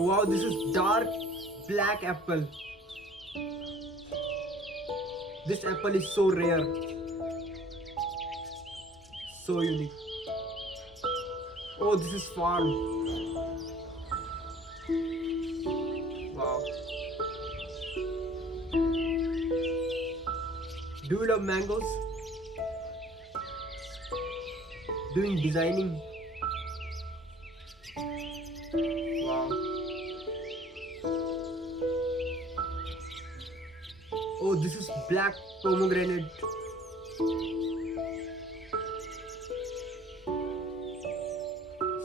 Oh wow, this is dark black apple. This apple is so rare, so unique. Oh, this is farm. Wow. Do you love mangoes? Doing designing? Wow. Oh, this is black pomegranate.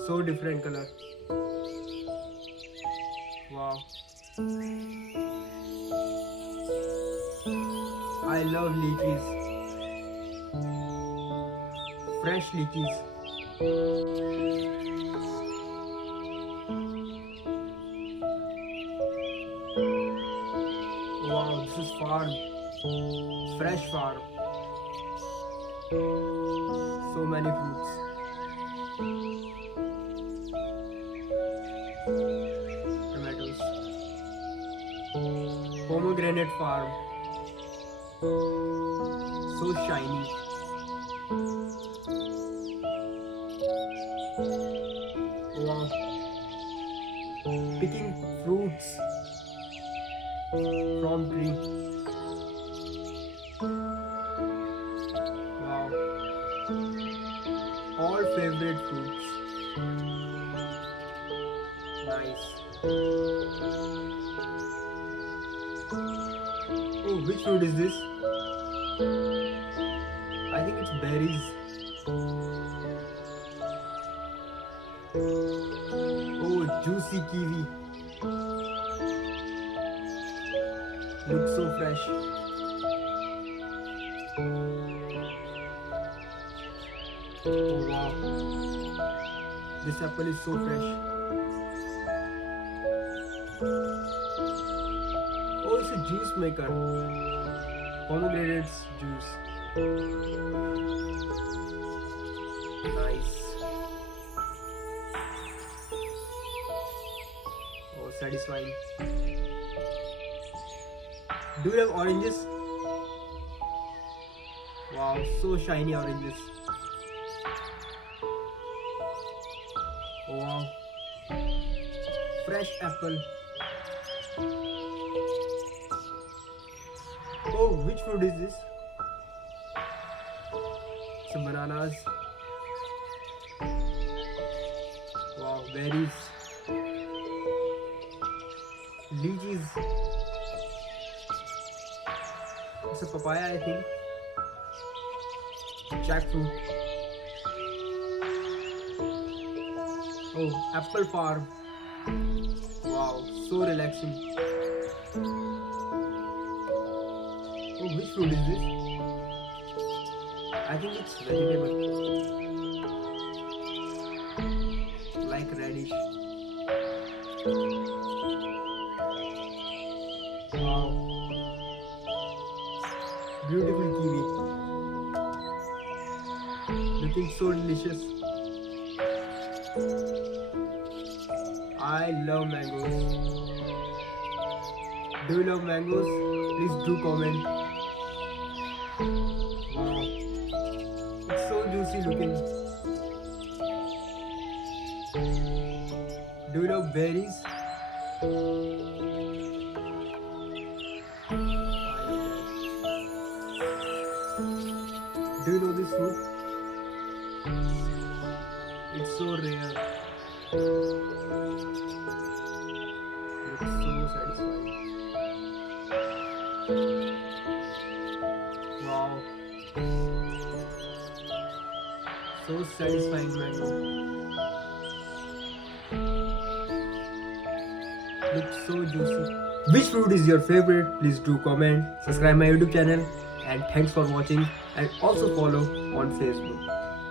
So different color. Wow. I love lychees. Fresh lychees. Wow, this is farm. Fresh farm. So many fruits. Tomatoes. Pomegranate farm. So shiny. Wow. Picking fruits from tree. Wow. All favorite fruits. Nice. Oh, which fruit is this? I think it's berries. Oh, juicy kiwi. Looks so fresh. Oh wow. This apple is so fresh. Oh, it's a juice maker. Pomegranate juice. Nice. Oh, satisfying. Do you have oranges? Wow, so shiny oranges. Oh, wow. Fresh apple. Oh, which fruit is this? Some bananas. Wow, berries. Lychees. It's a papaya, I think. Jackfruit. Oh, apple farm. Wow, so relaxing. Oh, which fruit is this? I think it's vegetable. Like radish. Wow. Beautiful kiwi. Looking so delicious. I love mangoes. Do you love mangoes? Please do comment. Wow. It's so juicy looking. Do you love berries? Do you know this fruit? It's so rare. Looks so satisfying. Wow. So satisfying mango. Looks so juicy. Which fruit is your favorite? Please do comment. Subscribe my YouTube channel. And thanks for watching. And also follow on Facebook.